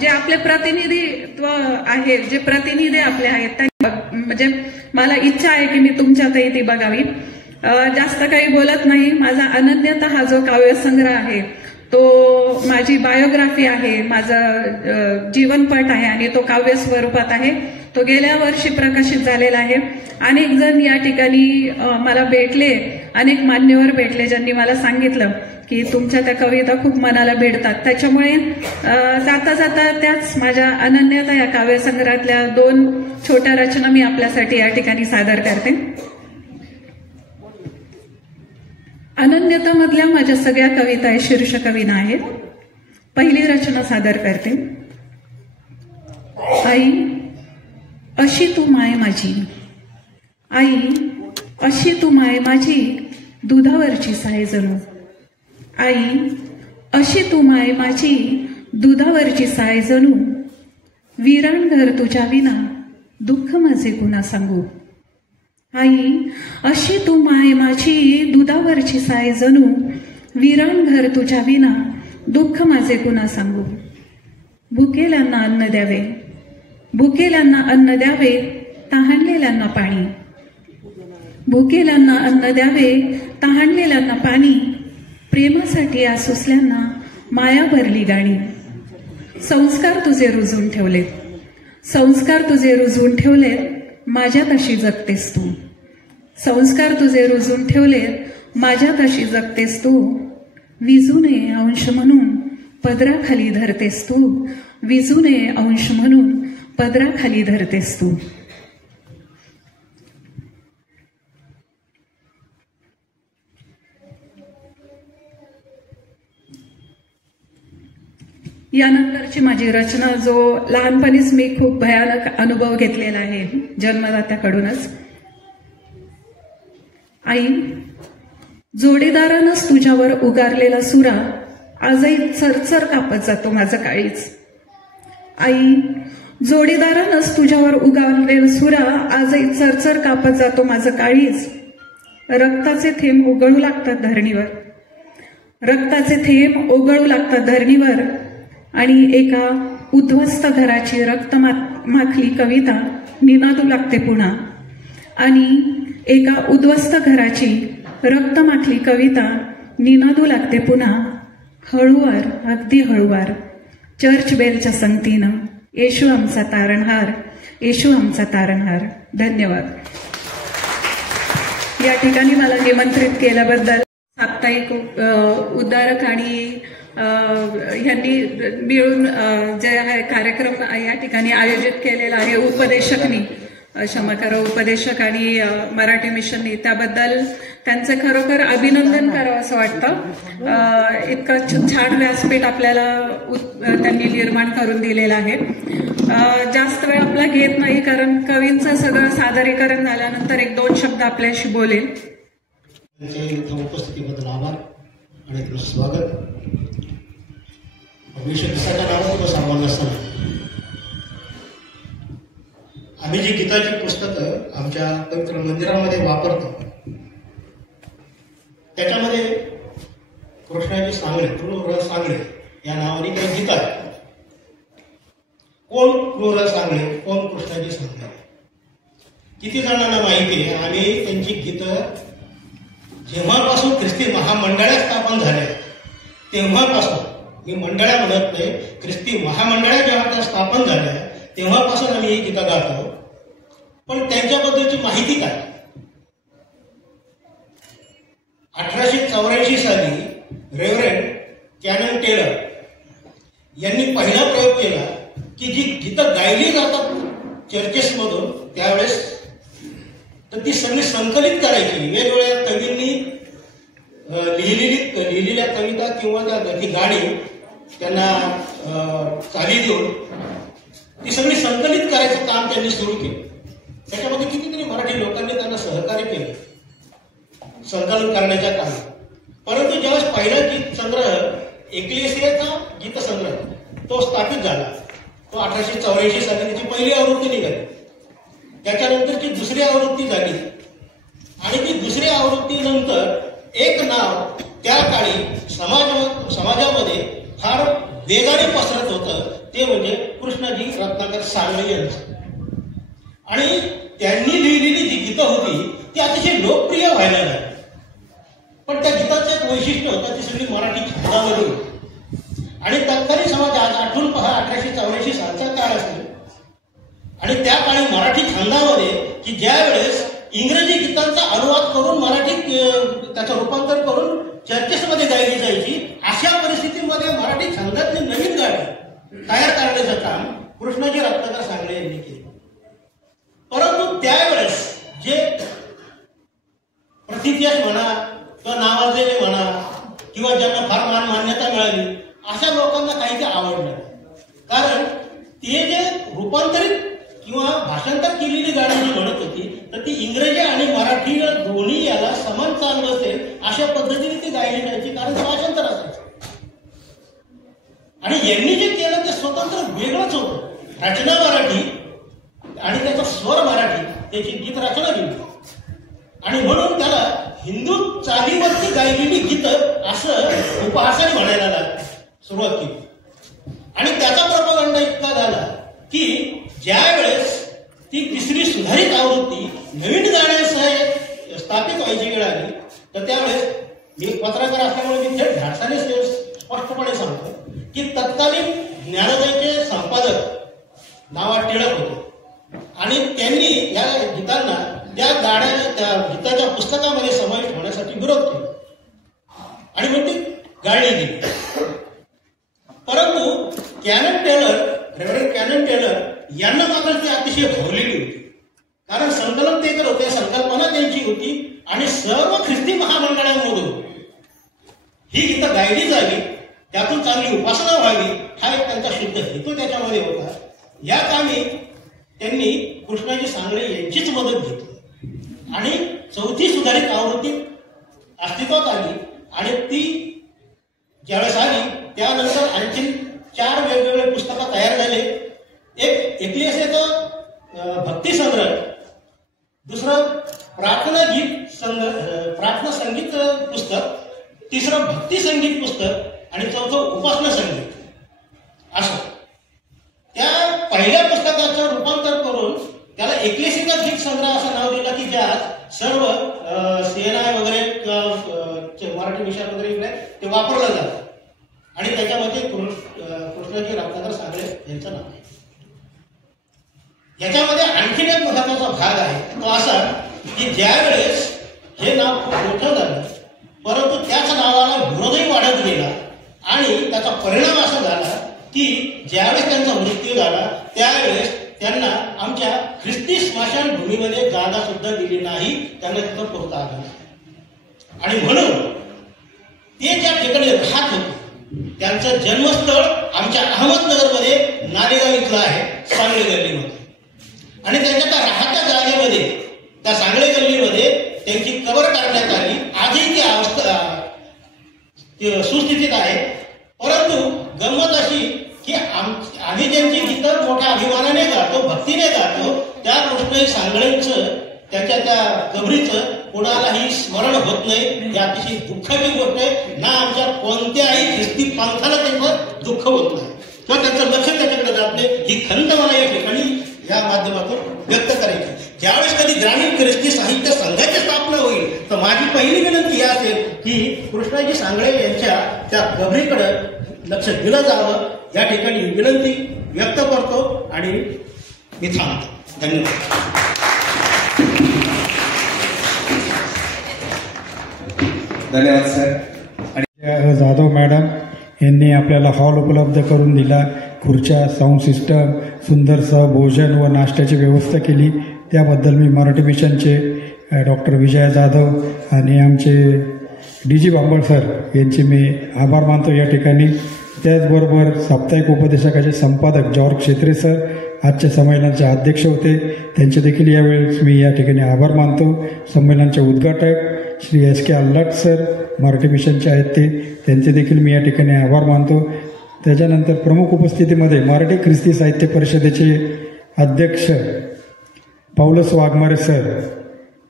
जे आपले प्रतिनिधित्व आहे, जे प्रतिनिधी आपले आहेत, म्हणजे मला इच्छा आहे की मी तुमच्यातही ती बघावी. जास्त काही बोलत नाही. माझा अनन्यता हा जो काव्यसंग्रह आहे तो माझी बायोग्राफी आहे, माझं जीवनपट आहे आणि तो काव्य स्वरूपात आहे. तो गेल्या वर्षी प्रकाशित झालेला आहे. अनेक जण या ठिकाणी मला भेटले, अनेक मान्यवर भेटले ज्यांनी मला सांगितलं की तुमच्या त्या कविता खूप मनाला भिडतात. त्याच्यामुळे जाता जाता त्याच माझ्या अनन्यता या काव्यसंग्रहातल्या 2 छोट्या रचना मी आपल्यासाठी या ठिकाणी सादर करते. अनन्यता मधल्या माझ्या सगळ्या कविता शीर्षकविना आहेत. पहिली रचना सादर करते. आई अशी तू माय माझी, आई अशी तू माय माझी, दुधावरची साय जणू. आई अशी तू माय माझी, दुधावरची साय जणू. वीराण घर तुझ्या विना, दुःख माझे कुणा सांगू. आई अशी तू माय माझी, दुधावरची साय जणू. वीराण घर तुझ्या विना, दुःख माझे कुणा सांगू. भुकेल्यांना अन्न द्यावे, भुकेल्यांना अन्न द्यावे, तहानलेल्यांना पाणी. भुकेल्यांना अन्न द्यावे, तहानलेल्यांना पाणी. प्रेमासाठी आसुसल्यांना माया भरली गाणी. संस्कार तुझे रुजून ठेवलेत, संस्कार तुझे रुजून ठेवलेत, माझ्यात अशी जगतेस तू. संस्कार तुझे रुजून ठेवलेत, माझ्यात अशी जगतेस तू. विजू नये अंश म्हणून पदराखाली धरतेस तू. विजू नये अंश म्हणून पदराखाली धरतेस तू. यानंतरची माझी रचना जो लहानपणीच मी खूप भयानक अनुभव घेतलेला आहे जन्मदात्याकडूनच. आई जोडीदारानंच तुझ्यावर उगारलेला सुरा आजही चरचर कापत जातो माझं काळीच. आई जोडीदारानंच तुझ्यावर उगारलेला सुरा आजही चरचर कापत जातो माझं काळीच. रक्ताचे थेंब ओघळू लागतात धरणीवर, रक्ताचे थेंब ओघळू लागतात धरणीवर. आणि एका उद्ध्वस्त घराची रक्तमाता माखली कविता निनादू लागते पुन्हा आणि एका उद्ध्वस्त घराची रक्त माखली कविता निनादू लागते पुन्हा. हळूवार, अगदी हळूवार, चर्च बेलच्या संगतीनं येशू आमचा तारणहार, येशू आमचा तारणहार. धन्यवाद. या ठिकाणी मला निमंत्रित केल्याबद्दल साप्ताहिक उद्धारक आणि यांनी मिळून जे कार्यक्रम या ठिकाणी आयोजित केलेला आहे उपदेशकनी, क्षमा करा, उपदेशक आणि मराठी मिशननी, त्याबद्दल त्यांचे खरोखर अभिनंदन करावं असं वाटतं. इतकं छान व्यासपीठ आपल्याला त्यांनी निर्माण करून दिलेलं आहे. जास्त वेळ आपला घेत नाही कारण कवींचं सगळं सादरीकरण झाल्यानंतर 1-2 शब्द आपल्याशी बोलेल. उपस्थितीबद्दल आभार आणि तुमचं स्वागत. विषय दिवसाच्या नावात सांगायला असताना आम्ही जी गीताची पुस्तकं आमच्या पवित्र मंदिरामध्ये वापरतो त्याच्यामध्ये कृष्णाची सांगणे, क्रूर सांगणे या नावाने काही गीत आहेत. कोण क्रूर सांगणे, कोण कृष्णाची सांगणे, किती जणांना माहिती आहे. आम्ही त्यांची गीतं जेव्हापासून ख्रिस्ती महामंडळ्या स्थापन झाल्या तेव्हापासून, मी मंडळ्या म्हणत नाही, ख्रिस्ती महामंडळ्या जेव्हा त्या स्थापन झाल्या तेव्हापासून आम्ही ही गीतं गातो. पण त्यांच्याबद्दलची माहिती काय? 1884 साली रेव्हरंड कॅनन टेलर यांनी पहिला प्रयोग केला की जी गीतं गायली जातात चर्चेसमधून त्यावेळेस तर ती सगळी संकलित करायची. वेगवेगळ्या कवींनी लिहिलेल्या कविता किंवा ती गाणी त्यांना चाली देऊन ती सगळी संकलित करायचं काम त्यांनी सुरू केलं. त्याच्यामध्ये कितीतरी मराठी लोकांनी त्यांना सहकार्य केलं संकलन करण्याच्या काळात. परंतु ज्यावेळेस पहिला गीत संग्रह एक्लेसियाचा गीतसंग्रह तो स्थापित झाला, तो 1884 साली त्याची पहिली आवृत्ती निघाली. त्याच्यानंतरची दुसरी आवृत्ती झाली आणि ती दुसऱ्या आवृत्तीनंतर एक नाव त्या काळी समाजामध्ये फार वेगाने पसरत होतं, ते म्हणजे कृष्णाजी रत्नाकर सांगळे यांचं. आणि त्यांनी लिहिलेली जी गीतं होती ती अतिशय लोकप्रिय व्हायला लागली. पण त्या गीताचं एक वैशिष्ट्य होतं, ती सगळी मराठी छंदामध्ये होती. आणि तत्कालीन समाज आज आठवून पहा 1884 सालचा काळ असेल आणि त्या काळी मराठी छंदामध्ये की ज्या वेळेस इंग्रजी गीतांचा अनुवाद करून मराठी त्याचं रूपांतर करून चर्चेसमध्ये गायली जायची, अशा परिस्थितीमध्ये मराठी छंदातली नवीन गाणी तयार करण्याचं काम कृष्णाजी रत्नाकर सांगळे यांनी केलं. परंतु त्यावेळेस जे प्रतिथयश म्हणा किंवा नावाजलेले म्हणा किंवा ज्यांना फार मान्यता मिळाली अशा लोकांना काही ते आवडलं. कारण ते जे रूपांतरित किंवा भाषांतर केलेली गाणी जी म्हणत होती तर ती इंग्रजी आणि मराठी दोन्ही याला समान चाल असेल अशा पद्धतीने ती गायली जायची, कारण ते भाषांतर असायचं. आणि यांनी जे केलं ते स्वतंत्र वेगळंच होतं. रचना मराठी आणि त्याचा स्वर मराठी, त्याची गीत रचना गेली आणि म्हणून त्याला हिंदू चालीवरती गायलेली गीतं असं उपहासाने म्हणायला सुरुवात केली. आणि त्याचा प्रोपागंडा इतका झाला की ज्या वेळेस ती तिसरी सुधारित आवृत्ती नवीन गाण्यांसह स्थापित व्हायची वेळ आली तर त्यावेळेस मी पत्रकार असल्यामुळे मी थेट धाडसाने स्पष्टपणे सांगतो की तत्कालीन ज्ञानोदयचे संपादक नावात टिळक होते आणि त्यांनी या गीतांना त्या गीताच्या पुस्तकामध्ये समाविष्ट होण्यासाठी विरोध केला आणि मग ती गाळली गेली. परंतु रेव्हरंड कॅनन टेलर यांना मात्र ती अतिशय भरलेली होती, कारण संकलन ते करत होते, संकल्पना त्यांची होती आणि सर्व ख्रिस्ती महामंडळांमधून ही गीतं गायली जावी, त्यातून चांगली उपासना व्हावी हा एक त्यांचा शुद्ध हेतू त्याच्यामध्ये होता. या कामी त्यांनी कृष्णाजी सांगळे यांचीच मदत घेतली आणि चौथी सुधारित आवृत्ती अस्तित्वात आली आणि ती ज्यावेळेस आली त्यानंतर आणखी 4 वेगवेगळे पुस्तकं तयार झाले. एक एक्लेसियाचं भक्ती संग्रह, दुसरं प्रार्थना संगीत पुस्तक, तिसरं भक्ती संगीत पुस्तक आणि चौथं उपासना संगीत. असं त्या पहिल्या पुस्तकाचं एकलेसीचा गीत संग्रह असं नाव दिलं की ज्यात सर्व CNI वगैरे मराठी मिशन वगैरे इकडे ते वापरलं जातं आणि त्याच्यामध्ये कृष्णाजी रत्नाकर सांगळे यांचं नाव आहे. याच्यामध्ये आणखीन एक महत्वाचा भाग आहे, तो असा की ज्यावेळेस हे नाव खूप मोठं झालं परंतु त्याच नावाला विरोधही वाढत गेला आणि त्याचा परिणाम असा झाला की ज्यावेळेस त्यांचा मृत्यू झाला त्यावेळेस त्यांना आमच्या ख्रिस्ती स्मशानभूमीमध्ये जागा सुद्धा दिली नाही, त्यांना तिथं पोहोचता आलं नाही. आणि म्हणून ते ज्या ठिकाणी राहत होते त्यांचं जन्मस्थळ आमच्या अहमदनगरमध्ये नालेगाव इथलं आहे, सांगळे गल्लीमध्ये. आणि त्यांच्या त्या राहत्या जागेमध्ये त्या सांगळे गल्लीमध्ये त्यांची कबर काढण्यात आली. आजही ती अवस्था सुस्थितीत आहे. परंतु गंमत अशी की आम्ही ज्यांची गीतं मोठ्या अभिमानाने गातो, भक्तीने गातो, त्या कृष्णाजी सांगळेंचं त्यांच्या त्या कबरीचं कोणालाही स्मरण होत नाही. ही अतिशय दुःखाची गोष्ट आहे. ना आमच्या कोणत्याही ख्रिस्ती पंथाला त्याचं दुःख होत नाही किंवा त्यांचं लक्ष त्याच्याकडे जात नाही. ही खंत मला या ठिकाणी या माध्यमातून व्यक्त करायची. ज्यावेळेस कधी ग्रामीण ख्रिस्ती साहित्य संघाची स्थापना होईल तर माझी पहिली विनंती ही असेल की कृष्णाजी सांगळे यांच्या त्या कबरीकडे लक्ष दिलं जावं. या ठिकाणी विनंती व्यक्त करतो आणि मी थांबतो. धन्यवाद. धन्यवाद सर. जाधव मॅडम यांनी आपल्याला हॉल उपलब्ध करून दिला, खुर्च्या, साऊंड सिस्टम, सुंदरसं भोजन व नाश्त्याची व्यवस्था केली. त्याबद्दल मी मराठी मिशनचे डॉक्टर विजया जाधव आणि आमचे DG बांबळ सर यांचे मी आभार मानतो या ठिकाणी. त्याचबरोबर साप्ताहिक उपदेशकाचे संपादक जॉर्ज क्षेत्रे सर आजच्या संमेलनाचे अध्यक्ष होते, त्यांचे देखील यावेळेस मी या ठिकाणी आभार मानतो. संमेलनाचे उद्घाटक श्री SK अल्लाट सर मराठी मिशनचे आहेत त्यांचे देखील मी या ठिकाणी आभार मानतो. त्याच्यानंतर प्रमुख उपस्थितीमध्ये मराठी ख्रिस्ती साहित्य परिषदेचे अध्यक्ष पाऊलस वाघमारे सर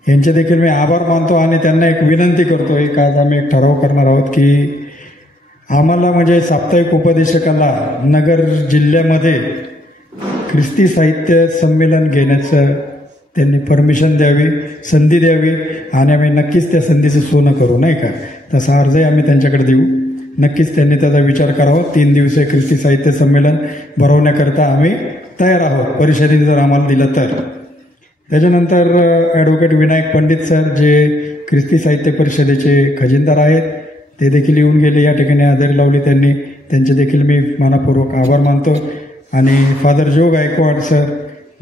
यांचे देखील मी आभार मानतो आणि त्यांना एक विनंती करतो. एक आज आम्ही एक ठराव करणार आहोत की आम्हाला म्हणजे साप्ताहिक उपदेशकाला नगर जिल्ह्यामध्ये ख्रिस्ती साहित्य संमेलन घेण्याचं त्यांनी परमिशन द्यावी, संधी द्यावी आणि आम्ही नक्कीच त्या संधीचं सोनं करू, नाही का. तसा अर्जही आम्ही त्यांच्याकडे देऊ. नक्कीच त्यांनी त्याचा विचार करावा. 3 दिवसीय ख्रिस्ती साहित्य संमेलन भरवण्याकरता आम्ही तयार आहोत, परिषदेने जर आम्हाला दिलं तर. त्याच्यानंतर ॲडव्होकेट विनायक पंडित सर जे ख्रिस्ती साहित्य परिषदेचे खजिनदार आहेत ते देखील येऊन गेले, या ठिकाणी हजेरी लावली त्यांनी, त्यांचे देखील मी मनापूर्वक आभार मानतो. आणि फादर जो गायकवाड सर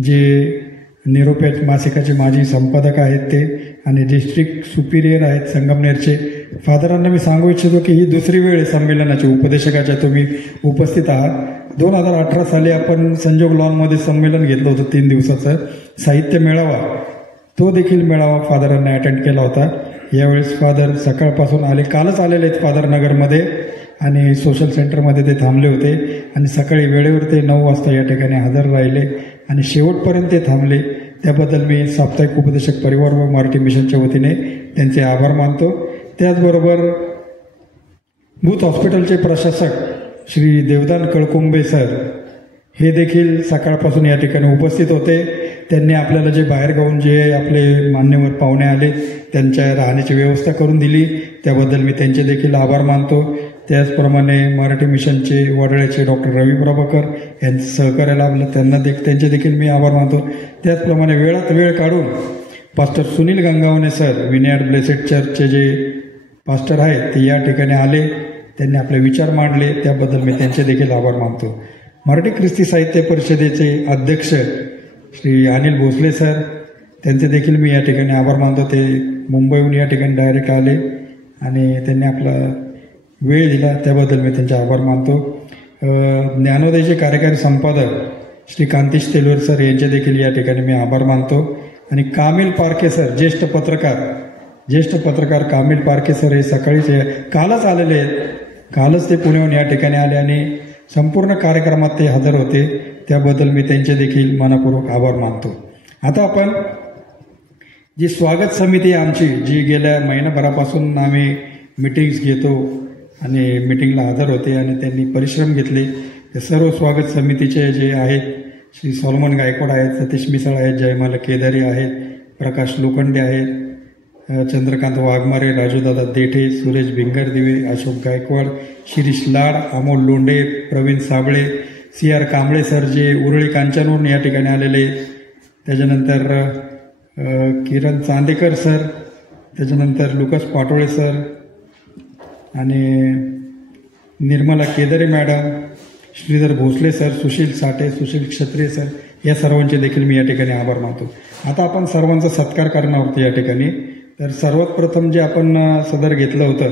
जे निरोपेट मासिकाचे माजी संपादक आहेत ते आणि डिस्ट्रिक्ट सुपिरियर आहेत संगमनेरचे. फादरांना मी सांगू इच्छितो की ही दुसरी वेळ संमेलनाची उपदेशकाच्या तुम्ही उपस्थित आहात. 2018 साली आपण संजोग लॉनमध्ये संमेलन घेतलं होतं 3 दिवसाचं साहित्य मेळावा, तो देखील मेळावा फादरांना अटेंड केला होता. यावेळेस फादर सकाळपासून आले, कालच आलेले आहेत फादर नगरमध्ये आणि सोशल सेंटरमध्ये ते थांबले होते आणि सकाळी वेळेवर ते 9 वाजता या ठिकाणी हजर राहिले आणि शेवटपर्यंत ते थांबले. त्याबद्दल मी साप्ताहिक उपदेशक परिवार व मराठी मिशनच्या वतीने त्यांचे आभार मानतो. त्याचबरोबर बूथ हॉस्पिटलचे प्रशासक श्री देवदान कळकुंबे सर हे देखील सकाळपासून या ठिकाणी उपस्थित होते. त्यांनी आपल्याला जे बाहेरगावून जे आपले मान्यवर पाहुणे आले त्यांच्या राहण्याची व्यवस्था करून दिली, त्याबद्दल मी त्यांचे देखील आभार मानतो. त्याचप्रमाणे मराठी मिशनचे वडळ्याचे डॉक्टर रवी प्रभाकर यांचं सहकार्य लाभलं, त्यांचे देखील मी आभार मानतो. त्याचप्रमाणे वेळात वेळ काढून pastor Sunil Gangawane sir vineyard blessed चर्चचे जे पास्टर आहेत ते या ठिकाणी आले, त्यांनी आपले विचार मांडले, त्याबद्दल मी त्यांचे देखील आभार मानतो. मराठी ख्रिस्ती साहित्य परिषदेचे अध्यक्ष श्री अनिल भोसले सर त्यांचे देखील मी या ठिकाणी आभार मानतो. ते मुंबईहून या ठिकाणी डायरेक्ट आले आणि त्यांनी आपला वेळ दिला, त्याबद्दल मी त्यांचे आभार मानतो. ज्ञानोदयचे कार्यकारी संपादक श्री कांतीश तेलवर सर यांचे देखील या ठिकाणी मी आभार मानतो. आणि कामिल पारखे सर ज्येष्ठ पत्रकार कामिल पारखे सर हे कालच आलेले आहेत, कालच ते पुण्याहून या ठिकाणी आले आणि संपूर्ण कार्यक्रमात ते हजर होते, त्याबद्दल मी त्यांचे देखील मनापूर्वक आभार मानतो. आता आपण जी स्वागत समिती आमची जी गेल्या महिनाभरापासून आम्ही मिटिंग्स घेतो आणि मिटिंगला हजर होते आणि त्यांनी परिश्रम घेतले, ते सर्व स्वागत समितीचे जे आहेत श्री सॉलोमन गायकवाड आहेत, सतीश मिसाळ आहेत, जयमाला केदारी आहेत, प्रकाश लोखंडे आहेत, चंद्रकांत वाघमारे, राजूदादा देठे, सुरेश भिंगरदिवे, अशोक गायकवाड, शिरीष लाड, अमोल लोंढे, प्रवीण साबळे, CR कांबळे सर जे उरळी कांचनवरून या ठिकाणी आलेले, त्याच्यानंतर किरण चांदेकर सर, त्याच्यानंतर लुकस पाटोळे सर आणि निर्मला केदारे मॅडम, श्रीधर भोसले सर, सुशील साठे, सुशील क्षत्रिय सर, या सर्वांचे देखील मी या ठिकाणी आभार मानतो. आता आपण सर्वांचा सत्कार करणार आहोत या ठिकाणी. तर सर्वात प्रथम जे आपण सदर घेतलं होतं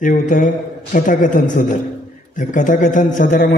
ते होतं कथाकथन सदर. तर कथाकथन सदरामध्ये